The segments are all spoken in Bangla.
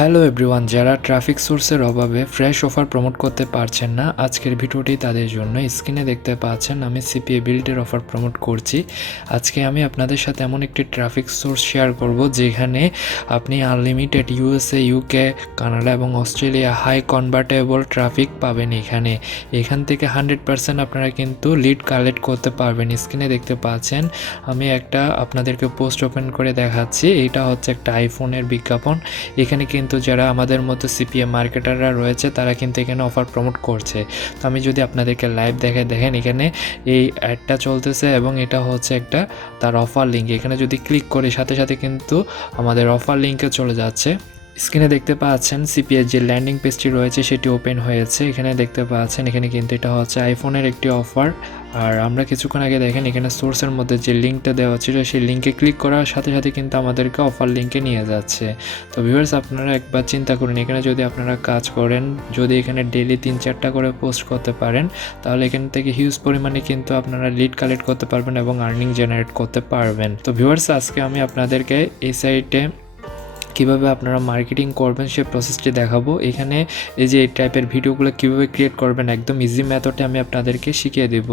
হ্যালো এভরিওয়ান, যারা ট্রাফিক সোর্সের অভাবে ফ্রেশ অফার প্রমোট করতে পারছেন না, আজকের ভিডিওটি তাদের জন্য। স্ক্রিনে দেখতে পাচ্ছেন আমি CPABuild অফার প্রমোট করছি। আজকে আমি আপনাদের সাথে এমন একটি ট্রাফিক সোর্স শেয়ার করব যেখানে আপনি আনলিমিটেড USA, UK, কানাডা এবং অস্ট্রেলিয়া হাই কনভার্টেবল ট্রাফিক পাবেন। এখান থেকে 100% আপনারা কিন্তু লিড কালেক্ট করতে পারবেন। স্ক্রিনে দেখতে পাচ্ছেন আমি একটা আপনাদেরকে পোস্ট ওপেন করে দেখাচ্ছি। এটা হচ্ছে একটা আইফোনের বিজ্ঞাপন। এখানে কিন্তু যারা আমাদের মতো CPA মার্কেটাররা রয়েছে তারা কিন্তু এখানে অফার প্রমোট করছে। তো আমি যদি আপনাদেরকে লাইভ দেখেন এখানে এই অ্যাডটা চলতেছে এবং এটা হচ্ছে একটা তার অফার লিঙ্ক। এখানে যদি ক্লিক করি সাথে সাথে কিন্তু আমাদের অফার লিঙ্কে চলে যাচ্ছে। স্ক্রিনে দেখতে পাচ্ছেন CPA যে ল্যান্ডিং পেজটি রয়েছে সেটি ওপেন হয়েছে। এখানে দেখতে পাচ্ছেন এখানে কিন্তু এটা হচ্ছে আইফোনের একটি অফার। আর আমরা কিছুক্ষণ আগে দেখেন এখানে সোর্সের মধ্যে যে লিঙ্কটা দেওয়া ছিল সেই লিঙ্কে ক্লিক করার সাথে সাথে কিন্তু আমাদেরকে অফার লিঙ্কে নিয়ে যাচ্ছে। তো ভিউয়ার্স, আপনারা একবার চিন্তা করুন, এখানে যদি আপনারা কাজ করেন, যদি এখানে ডেইলি 3-4টা করে পোস্ট করতে পারেন, তাহলে এখান থেকে হিউজ পরিমাণে কিন্তু আপনারা লিড কালেক্ট করতে পারবেন এবং আর্নিং জেনারেট করতে পারবেন। তো ভিউয়ার্স, আজকে আমি আপনাদেরকে এই সাইটে কীভাবে আপনারা মার্কেটিং করবেন সেই প্রসেসটি দেখাবো। এখানে এই যে এই টাইপের ভিডিওগুলো কীভাবে ক্রিয়েট করবেন একদম ইজি মেথডে আমি আপনাদেরকে শিখিয়ে দেব।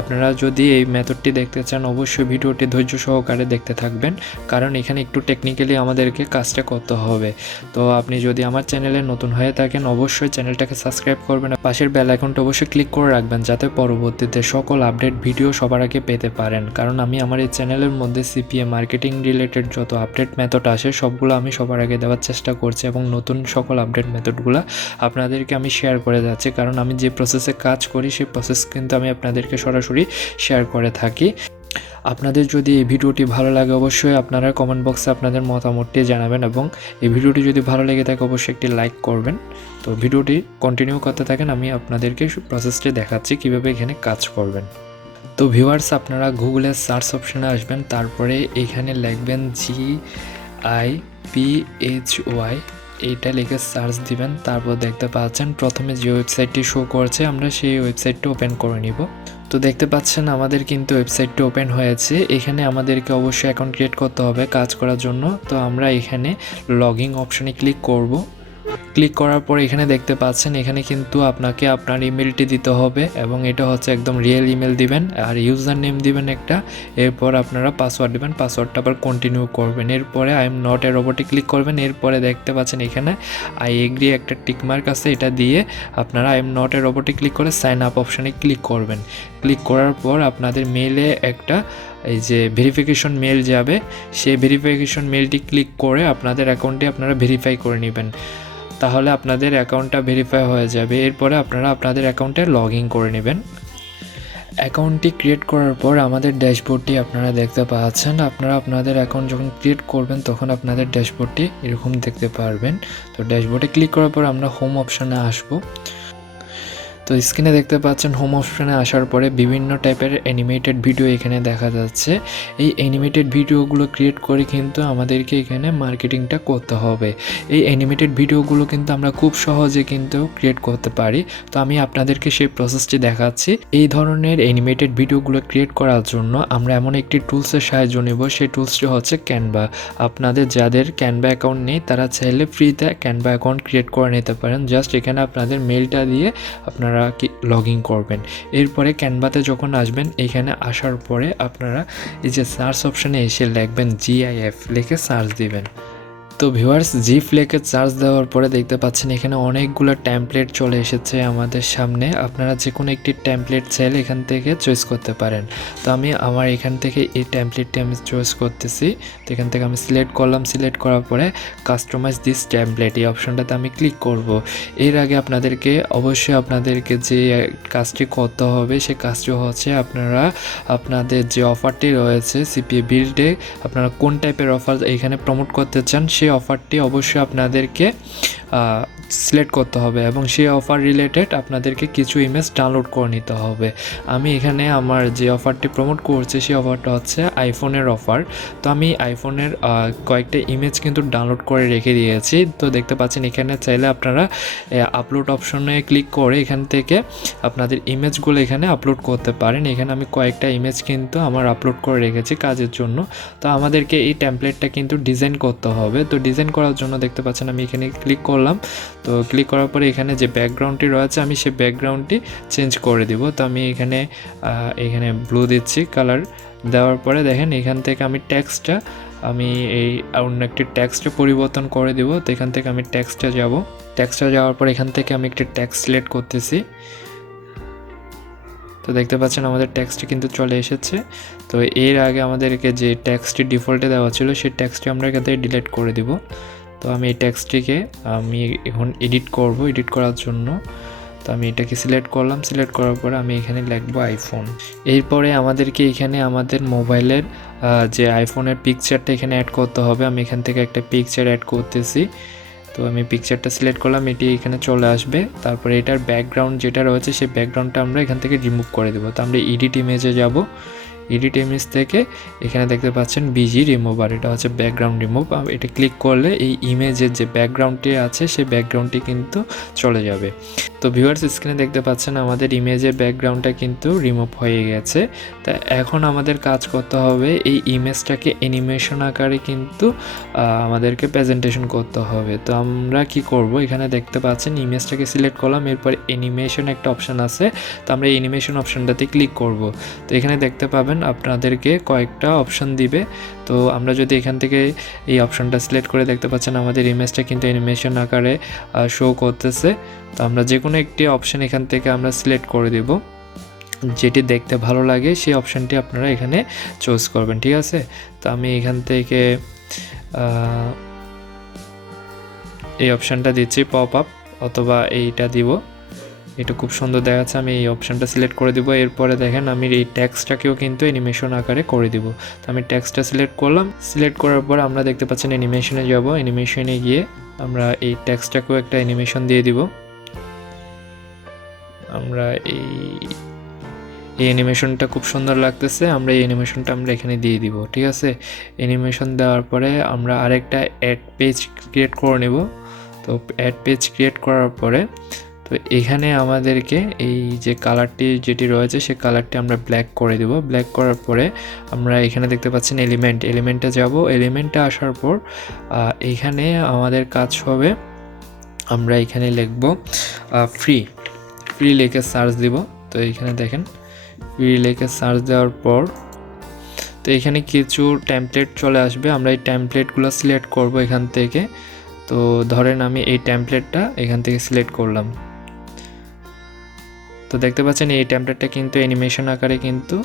আপনারা যদি এই মেথডটি দেখতে চান অবশ্যই ভিডিওটি ধৈর্য সহকারে দেখতে থাকবেন, কারণ এখানে একটু টেকনিক্যালি আমাদেরকে কাজটা করতে হবে। তো আপনি যদি আমার চ্যানেলে নতুন হয়ে থাকেন অবশ্যই চ্যানেলটাকে সাবস্ক্রাইব করবেন, পাশের বেল আইকনটা অবশ্যই ক্লিক করে রাখবেন যাতে পরবর্তীতে সকল আপডেট ভিডিও সবার আগে পেতে পারেন। কারণ আমি আমার এই চ্যানেলের মধ্যে CPA মার্কেটিং রিলেটেড যত আপডেট মেথড আসে সবগুলো আমি সবার আগে দেওয়ার চেষ্টা করছি এবং নতুন সকল আপডেট মেথডগুলো আপনাদেরকে আমি শেয়ার করে যাচ্ছি। কারণ আমি যে প্রসেসে কাজ করি সেই প্রসেস কিন্তু আমি আপনাদেরকে সরাসরি শেয়ার করে থাকি। আপনাদের যদি এই ভিডিওটি ভালো লাগে অবশ্যই আপনারা কমেন্ট বক্সে আপনাদের মতামতটি জানাবেন এবং এই ভিডিওটি যদি ভালো লেগে থাকে অবশ্যই একটি লাইক করবেন। তো ভিডিওটি কন্টিনিউ করতে থাকেন, আমি আপনাদেরকে প্রসেসটি দেখাচ্ছি কিভাবে এখানে কাজ করবেন। তো ভিউয়ার্স, আপনারা গুগলের সার্চ অপশানে আসবেন, তারপরে এখানে লিখবেন GIPHY, এইটা লিখে সার্চ দিবেন। তারপর দেখতে পাচ্ছেন প্রথমে যে ওয়েবসাইটটি শো করছে আমরা সেই ওয়েবসাইটটি ওপেন করে নিব। তো দেখতে পাচ্ছেন আমাদের কিন্তু ওয়েবসাইটটি ওপেন হয়েছে। এখানে আমাদেরকে অবশ্যই অ্যাকাউন্ট ক্রিয়েট করতে হবে কাজ করার জন্য। তো আমরা এখানে লগইন অপশানে ক্লিক করব। ক্লিক করার পর এখানে দেখতে পাচ্ছেন এখানে কিন্তু আপনাকে আপনার ইমেলটি দিতে হবে এবং এটা হচ্ছে একদম রিয়েল ইমেল দিবেন আর ইউজার নেম দিবেন একটা। এরপর আপনারা পাসওয়ার্ড দিবেন, পাসওয়ার্ডটা আবার কন্টিনিউ করবেন। এরপরে আই এম নট এ রোবটে ক্লিক করবেন। এরপরে দেখতে পাচ্ছেন এখানে আই এগ্রি একটা টিকমার্ক আছে, এটা দিয়ে আপনারা আই এম নট এ রোবটে ক্লিক করে সাইন আপ অপশানে ক্লিক করবেন। ক্লিক করার পর আপনাদের মেইলে একটা এই যে ভেরিফিকেশন মেল যাবে, সেই ভেরিফিকেশন মেলটি ক্লিক করে আপনাদের অ্যাকাউন্টটি আপনারা ভেরিফাই করে নেবেন, তাহলে আপনাদের অ্যাকাউন্টটা ভেরিফাই হয়ে যাবে। এরপরে আপনারা আপনাদের অ্যাকাউন্টে লগ ইন করে নেবেন। অ্যাকাউন্টটি ক্রিয়েট করার পর আমাদের ড্যাশবোর্ডটি আপনারা দেখতে পাচ্ছেন। আপনারা আপনাদের অ্যাকাউন্ট যখন ক্রিয়েট করবেন তখন আপনাদের ড্যাশবোর্ডটি এরকম দেখতে পারবেন। তো ড্যাশবোর্ডে ক্লিক করার পর আমরা হোম অপশানে আসবো। তো স্ক্রিনে দেখতে পাচ্ছেন হোম অপশানে আসার পরে বিভিন্ন টাইপের অ্যানিমেটেড ভিডিও এখানে দেখা যাচ্ছে। এই অ্যানিমেটেড ভিডিওগুলো ক্রিয়েট করে কিন্তু আমাদেরকে এখানে মার্কেটিংটা করতে হবে। এই অ্যানিমেটেড ভিডিওগুলো কিন্তু আমরা খুব সহজে কিন্তু ক্রিয়েট করতে পারি। তো আমি আপনাদেরকে সেই প্রসেসটি দেখাচ্ছি। এই ধরনের অ্যানিমেটেড ভিডিওগুলো ক্রিয়েট করার জন্য আমরা এমন একটি টুলসের সাহায্য নেব, সেই টুলসটি হচ্ছে ক্যানভা। আপনাদের যাদের ক্যানভা অ্যাকাউন্ট নেই তারা চাইলে ফ্রিতে ক্যানভা অ্যাকাউন্ট ক্রিয়েট করে নিতে পারেন। জাস্ট এখানে আপনাদের মেলটা দিয়ে আপনারা লগ ইন করবেন। এরপরে ক্যানভাতে যখন আসবেন এখানে আসার পরে আপনারা এই যে সার্চ অপশানে এসে লিখবেন GIF, লিখে সার্চ দিবেন। তো ভিউয়ার্স, জিপ লেখে সার্চ দেওয়ার পরে দেখতে পাচ্ছেন এখানে অনেকগুলো টেমপ্লেট চলে এসেছে আমাদের সামনে। আপনারা যে কোনো একটি টেমপ্লেট চাইলে এখান থেকে চয়েস করতে পারেন। তো আমি আমার এখান থেকে এই টেমপ্লেটটি আমি চয়েস করতেছি। তো এখান থেকে আমি সিলেক্ট করলাম। সিলেক্ট করার পরে কাস্টমাইজ দিস টেমপ্লেট এই অপশনটাতে আমি ক্লিক করব। এর আগে আপনাদেরকে অবশ্যই আপনাদেরকে যে কাজটি করতে হবে সেই কাজটি হচ্ছে আপনারা আপনাদের যে অফারটি রয়েছে CPABuild-এ আপনারা কোন টাইপের অফার এখানে প্রমোট করতে চান সেই অফারটি অবশ্যই আপনাদেরকে সিলেক্ট করতে হবে এবং সেই অফার রিলেটেড আপনাদেরকে কিছু ইমেজ ডাউনলোড করে নিতে হবে। আমি এখানে আমার যে অফারটি প্রমোট করছি সেই অফারটা হচ্ছে আইফোনের অফার। তো আমি আইফোনের কয়েকটা ইমেজ কিন্তু ডাউনলোড করে রেখে দিয়েছি। তো দেখতে পাচ্ছেন এখানে চাইলে আপনারা আপলোড অপশনে ক্লিক করে এখান থেকে আপনাদের ইমেজগুলো এখানে আপলোড করতে পারেন। এখানে আমি কয়েকটা ইমেজ কিন্তু আমার আপলোড করে রেখেছি কাজের জন্য। তো আমাদেরকে এই টেমপ্লেটটা কিন্তু ডিজাইন করতে হবে। তো ডিজাইন করার জন্য দেখতে পাচ্ছেন আমি এখানে ক্লিক করলাম। তো ক্লিক করার পরে এখানে যে ব্যাকগ্রাউন্ডটি রয়েছে আমি সেই ব্যাকগ্রাউন্ডটি চেঞ্জ করে দিব। তো আমি এখানে ব্লু দিচ্ছি কালার দেওয়ার পরে দেখেন এখান থেকে আমি টেক্সটটা এই অন্য একটি টেক্সটে পরিবর্তন করে দেব। তো এখান থেকে আমি টেক্সটে যাওয়ার পর এখান থেকে আমি একটি টেক্সট সিলেক্ট করতেছি। তো দেখতে পাচ্ছেন আমাদের টেক্সটটি কিন্তু চলে এসেছে। তো এর আগে আমাদেরকে যে টেক্সটটি ডিফল্টে দেওয়া ছিল সেই টেক্সটটি আমরা এখান থেকে ডিলিট করে দিব। তো আমি এই টেক্সটটিকে আমি এখন এডিট করার জন্য তো আমি এটাকে সিলেক্ট করলাম। সিলেক্ট করার পরে আমি এখানে লিখবো আইফোন। এরপরে আমাদেরকে এখানে আমাদের মোবাইলের যে আইফোনের পিকচারটা এখানে অ্যাড করতে হবে। আমি এখান থেকে একটা পিকচার অ্যাড করতেছি। তো আমি পিকচারটা সিলেক্ট করলাম, এটি এখানে চলে আসবে। তারপরে এটার ব্যাকগ্রাউন্ড যেটা রয়েছে সেই ব্যাকগ্রাউন্ডটা আমরা এখান থেকে রিমুভ করে দেবো। তো আমরা এডিট ইমেজে যাব। এডিট ইমেজ থেকে এখানে দেখতে পাচ্ছেন বিজি রিমুভার, এটা হচ্ছে ব্যাকগ্রাউন্ড রিমুভ। এটা ক্লিক করলে এই ইমেজের যে ব্যাকগ্রাউন্ডটি আছে সেই ব্যাকগ্রাউন্ডটি কিন্তু চলে যাবে। তো ভিউয়ার্স স্ক্রিনে দেখতে পাচ্ছেন আমাদের ইমেজের ব্যাকগ্রাউন্ডটা কিন্তু রিমুভ হয়ে গেছে। তা এখন আমাদের কাজ করতে হবে এই ইমেজটাকে অ্যানিমেশন আকারে কিন্তু আমাদেরকে প্রেজেন্টেশন করতে হবে। তো আমরা কি করব, এখানে দেখতে পাচ্ছেন ইমেজটাকে সিলেক্ট করলাম, এরপরে অ্যানিমেশন একটা অপশান আছে। তো আমরা অ্যানিমেশন অপশানটাতে ক্লিক করব। তো এখানে দেখতে পাবেন আপনাদেরকে কয়েকটা অপশান দিবে। তো আমরা যদি এখান থেকে এই অপশানটা সিলেক্ট করে দেখতে পাচ্ছেন আমাদের ইমেজটা কিন্তু অ্যানিমেশন আকারে শো করতেছে। তো আমরা যে কোনো একটি অপশান এখান থেকে আমরা সিলেক্ট করে দেব, যেটি দেখতে ভালো লাগে সেই অপশানটি আপনারা এখানে চুজ করবেন, ঠিক আছে। তো আমি এখান থেকে এই অপশানটা দিচ্ছি, পপ আপ অথবা এইটা দিব, এটা খুব সুন্দর দেখাচ্ছে। আমি এই অপশানটা সিলেক্ট করে দিব। এরপরে দেখেন আমি এই টেক্সটটাকেও কিন্তু অ্যানিমেশন আকারে করে দিব। তো আমি টেক্সটটা সিলেক্ট করলাম। সিলেক্ট করার পর আমরা দেখতে পাচ্ছেন অ্যানিমেশনে যাব। অ্যানিমেশনে গিয়ে আমরা এই টেক্সটটাকেও একটা অ্যানিমেশন দিয়ে দিব। আমরা এই অ্যানিমেশনটা খুব সুন্দর লাগতেছে, আমরা এই অ্যানিমেশনটা আমরা এখানে দিয়ে দিব, ঠিক আছে। অ্যানিমেশন দেওয়ার পরে আমরা আরেকটা অ্যাড পেজ ক্রিয়েট করে নেব। তো অ্যাড পেজ ক্রিয়েট করার পরে তো এখানে আমাদেরকে এই যে কালারটি যেটি রয়েছে সেই কালারটি আমরা ব্ল্যাক করে দেব। ব্ল্যাক করার পরে আমরা এখানে দেখতে পাচ্ছেন এলিমেন্টে যাব। এলিমেন্টে আসার পর এখানে আমাদের কাজ হবে, আমরা এখানে লিখব ফ্রি লিখে সার্চ দিব। তো এখানে দেখেন ফ্রি লিখে সার্চ দেওয়ার পর তো এখানে কিছু টেমপ্লেট চলে আসবে। আমরা এই টেমপ্লেটগুলো সিলেক্ট করব এখান থেকে। তো ধরেন আমি এই টেমপ্লেটটা এখান থেকে সিলেক্ট করলাম। তো দেখতে পাচ্ছেন এই টেমপ্লেটটা কিন্তু অ্যানিমেশন আকারে কিন্তু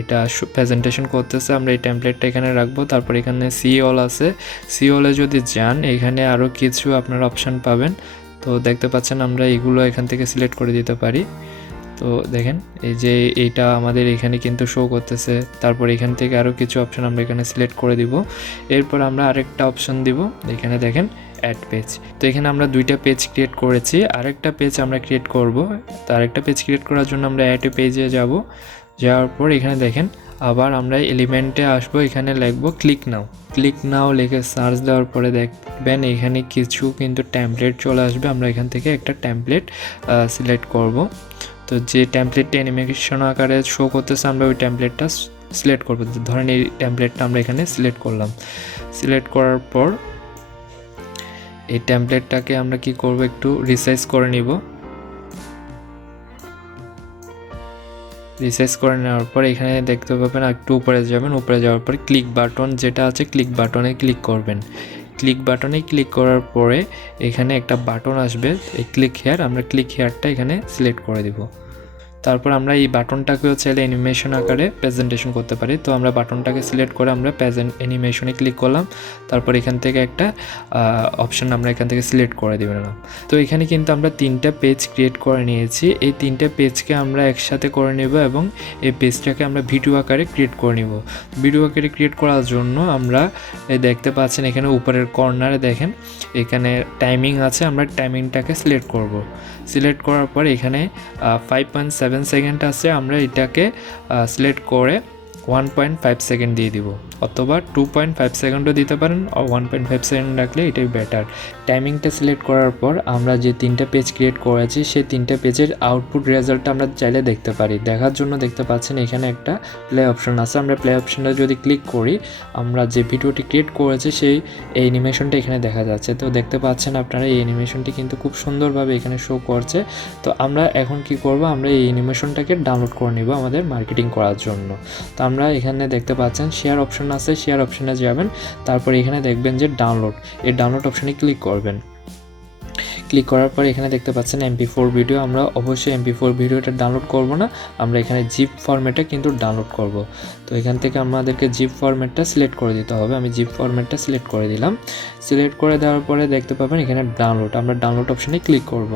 এটা প্রেজেন্টেশন করতেছে। আমরা এই টেমপ্লেটটা এখানে রাখবো। তারপর এখানে সি অল আছে, সি অলে যদি যান এখানে আরও কিছু আপনার অপশান পাবেন। তো দেখতে পাচ্ছেন আমরা এগুলো এখান থেকে সিলেক্ট করে দিতে পারি। তো দেখেন এই যে এইটা আমাদের এখানে কিন্তু শো করতেছে। তারপর এখান থেকে আরও কিছু অপশান আমরা এখানে সিলেক্ট করে দিব। এরপর আমরা আরেকটা অপশান দিব, এখানে দেখেন অ্যাড পেজ। তো এখানে আমরা দুইটা পেজ ক্রিয়েট করেছি, আরেকটা পেজ আমরা ক্রিয়েট করব। তো আরেকটা পেজ ক্রিয়েট করার জন্য আমরা অ্যাড পেজে যাব। যাওয়ার পর এখানে দেখেন আবার আমরা এলিমেন্টে আসবো, এখানে লিখবো ক্লিক নাও লিখে সার্চ দেওয়ার পরে দেখবেন এখানে কিছু কিন্তু টেমপ্লেট চলে আসবে। আমরা এখান থেকে একটা টেমপ্লেট সিলেক্ট করব। তো যে টেমপ্লেটটা অ্যানিমেশন আকারে শো করতেছে আমরা ওই টেমপ্লেটটা সিলেক্ট করব। ধরেন এই টেমপ্লেটটা আমরা এখানে সিলেক্ট করলাম। সিলেক্ট করার পর এই টেমপ্লেটটাকে আমরা কি করব, একটু রিসাইজ করে নিব। রিসাইজ করে নেওয়ার পর এখানে দেখতে পাবেন একটু উপরে যাবেন। উপরে যাওয়ার পর ক্লিক বাটন যেটা আছে ক্লিক বাটনে ক্লিক করবেন। ক্লিক বাটনে ক্লিক করার পরে এখানে একটা বাটন আসবে এই ক্লিক হেয়ার, আমরা ক্লিক হেয়ারটা এখানে সিলেক্ট করে দিব। তারপর আমরা এই বাটনটাকেও চাইলে অ্যানিমেশন আকারে প্রেজেন্টেশন করতে পারি। তো আমরা বাটনটাকে সিলেক্ট করে আমরা প্রেজেন্ট অ্যানিমেশনে ক্লিক করলাম, তারপর এখান থেকে একটা অপশন আমরা এখান থেকে সিলেক্ট করে দিলাম। তো এখানে কিন্তু আমরা 3টা পেজ ক্রিয়েট করে নিয়েছি। এই 3টা পেজকে আমরা একসাথে করে নেব এবং এই পেজটাকে আমরা ভিডিও আকারে ক্রিয়েট করে নেব। ভিডিও আকারে ক্রিয়েট করার জন্য আমরা দেখতে পাচ্ছেন এখানে উপরের কর্নারে দেখেন এখানে টাইমিং আছে, আমরা টাইমিংটাকে সিলেক্ট করব। সিলেক্ট করার পর এখানে 5.7 সেকেন্ড আছে, আমরা এটাকে সিলেক্ট করে 1.5 সেকেন্ড দিয়ে দিব, অথবা 2.5 সেকেন্ডও দিতে পারেন, 1.5 সেকেন্ড রাখলে এটাই বেটার। টাইমিংটা সিলেক্ট করার পর আমরা যে 3টা পেজ ক্রিয়েট করেছি সেই 3টা পেজের আউটপুট রেজাল্টটা আমরা চাইলে দেখতে পারি। দেখার জন্য দেখতে পাচ্ছেন এখানে একটা প্লে অপশন আছে, আমরা প্লে অপশনটা যদি ক্লিক করি আমরা যে ভিডিওটি ক্রিয়েট করেছি সেই এই অ্যানিমেশনটা এখানে দেখা যাচ্ছে। তো দেখতে পাচ্ছেন আপনারা এই অ্যানিমেশনটি কিন্তু খুব সুন্দরভাবে এখানে শো করছে। তো আমরা এখন কি করব, আমরা এই অ্যানিমেশনটাকে ডাউনলোড করে নিব আমাদের মার্কেটিং করার জন্য। তো আমরা এখানে দেখতে পাচ্ছেন শেয়ার অপশন আছে, শেয়ার অপশনে যাবেন, তারপর এখানে দেখবেন যে ডাউনলোড, এই ডাউনলোড অপশনে ক্লিক করবেন। ক্লিক করার পর এখানে দেখতে পাচ্ছেন MP4 ভিডিও, আমরা অবশ্যই MP4 ভিডিওটা ডাউনলোড করব না, আমরা এখানে জিপ ফরম্যাটে কিন্তু ডাউনলোড করব। তো এখান থেকে আমাদেরকে জিপ ফরম্যাটটা সিলেক্ট করে দিতে হবে। আমি জিপ ফরম্যাটটা সিলেক্ট করে দিলাম। সিলেক্ট করে দেওয়ার পরে দেখতে পাবেন এখানে ডাউনলোড, আমরা ডাউনলোড অপশনে ক্লিক করব।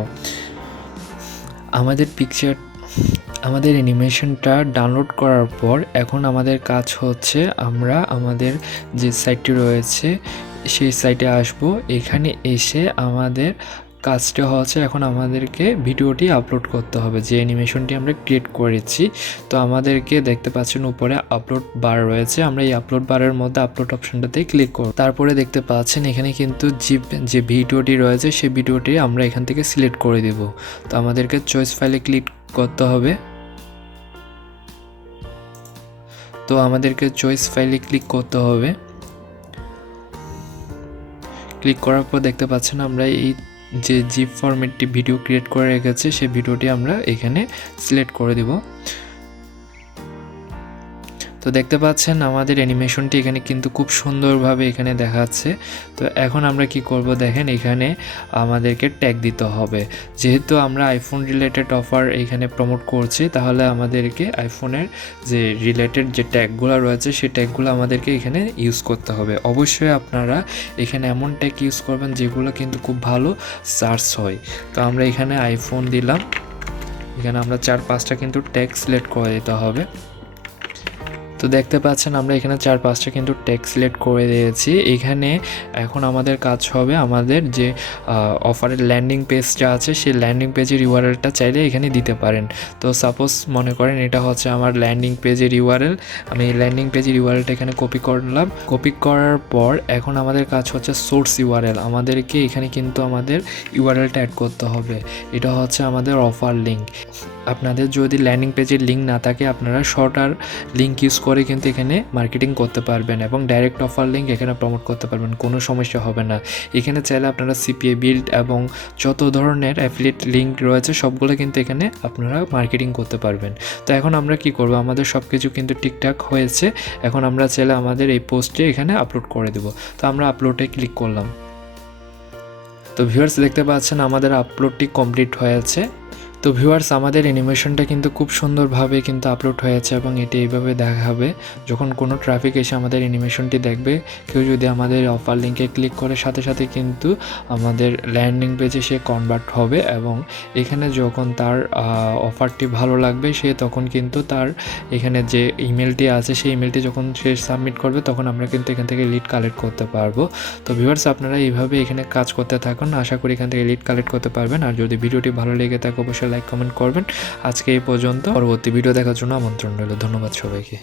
আমাদের অ্যানিমেশনটা ডাউনলোড করার পর এখন আমাদের কাজ হচ্ছে আমরা আমাদের যে সাইটটি রয়েছে সেই সাইটে আসব। এখানে এসে আমাদের কাজটা হচ্ছে এখন আমাদেরকে ভিডিওটি আপলোড করতে হবে, যে অ্যানিমেশনটি আমরা ক্রিয়েট করেছি। তো আমাদেরকে দেখতে পাচ্ছেন উপরে আপলোড বার রয়েছে, আমরা এই আপলোড বারের মধ্যে আপলোড অপশনটাতে ক্লিক করব। তারপরে দেখতে পাচ্ছেন এখানে কিন্তু যে ভিডিওটি রয়েছে সেই ভিডিওটি আমরা এখান থেকে সিলেক্ট করে দেব। তো আমাদেরকে চয়েস ফাইলে ক্লিক করতে হবে। তো আমাদেরকে চয়েস ফাইলে ক্লিক করতে হবে। ক্লিক করার পর দেখতে পাচ্ছেন আমরা এই যে জিপ ফরম্যাটটি ভিডিও ক্রিয়েট করে রেখেছে সেই ভিডিওটি আমরা এখানে সিলেক্ট করে দিব। তো দেখতে পাচ্ছেন আমাদের অ্যানিমেশনটি এখানে কিন্তু খুব সুন্দরভাবে এখানে দেখাচ্ছে। তো এখন আমরা কি করব দেখেন, এখানে আমাদেরকে ট্যাগ দিতে হবে। যেহেতু আমরা আইফোন রিলেটেড অফার এখানে প্রমোট করছি, তাহলে আমাদেরকে আইফোনের যে রিলেটেড যে ট্যাগগুলো রয়েছে সেই ট্যাগগুলো আমাদেরকে এখানে ইউজ করতে হবে। অবশ্যই আপনারা এখানে এমন ট্যাগ ইউজ করবেন যেগুলো কিন্তু খুব ভালো সার্চ হয়। তো আমরা এখানে আইফোন দিলাম, এখানে আমরা 4-5টা কিন্তু ট্যাগ সিলেক্ট করে দিতে হবে। তো দেখতে পাচ্ছেন আমরা এখানে 4-5টা কিন্তু টেক্সট সিলেক্ট করে দিয়েছি। এখানে এখন আমাদের কাজ হবে আমাদের যে অফারের ল্যান্ডিং পেজটা আছে সেই ল্যান্ডিং পেজের ইউআরএলটা চাইলে এখানে দিতে পারেন। তো সাপোজ মনে করেন এটা হচ্ছে আমার ল্যান্ডিং পেজের ইউআরএল, আমি এই ল্যান্ডিং পেজের ইউআরএলটা এখানে কপি করলাম। কপি করার পর এখন আমাদের কাজ হচ্ছে সোর্স ইউআরএল, আমাদেরকে এখানে কিন্তু আমাদের ইউআরএলটা অ্যাড করতে হবে। এটা হচ্ছে আমাদের অফার লিঙ্ক। আপনাদের যদি ল্যান্ডিং পেজের লিঙ্ক না থাকে আপনারা শর্টার লিঙ্ক ইউজ করে কিন্তু এখানে মার্কেটিং করতে পারবেন এবং ডাইরেক্ট অফার লিঙ্ক এখানে প্রমোট করতে পারবেন, কোনো সমস্যা হবে না। এখানে চাইলে আপনারা CPABuild এবং যত ধরনের অ্যাফিলিয়েট লিঙ্ক রয়েছে সবগুলো কিন্তু এখানে আপনারা মার্কেটিং করতে পারবেন। তো এখন আমরা কি করব, আমাদের সব কিছু কিন্তু ঠিকঠাক হয়েছে। এখন আমরা চাইলে আমাদের এই পোস্টে এখানে আপলোড করে দেব। তো আমরা আপলোডে ক্লিক করলাম। তো ভিউয়ার্স দেখতে পাচ্ছেন আমাদের আপলোডটি কমপ্লিট হয়েছে। তো ভিউয়ার্স আমাদের অ্যানিমেশনটা কিন্তু খুব সুন্দরভাবে কিন্তু আপলোড হয়েছে এবং এটি এইভাবে দেখাবে যখন কোনো ট্রাফিক এসে আমাদের অ্যানিমেশনটি দেখবে। কেউ যদি আমাদের অফার লিঙ্কে ক্লিক করে সাথে সাথে কিন্তু আমাদের ল্যান্ডিং পেজে সে কনভার্ট হবে এবং এখানে যখন তার অফারটি ভালো লাগবে সে তখন কিন্তু তার এখানে যে ইমেলটি আছে সেই ইমেলটি যখন সে সাবমিট করবে তখন আমরা কিন্তু এখান থেকে লিড কালেক্ট করতে পারবো। তো ভিউয়ার্স আপনারা এইভাবে এখানে কাজ করতে থাকুন, আশা করি এখান থেকে লিড কালেক্ট করতে পারবেন। আর যদি ভিডিওটি ভালো লেগে থাকে অবশ্যই লাইক কমেন্ট করবেন। আজকে এই পর্যন্ত, পরবর্তী ভিডিও দেখার জন্য আমন্ত্রণ রইল। ধন্যবাদ সবাইকে।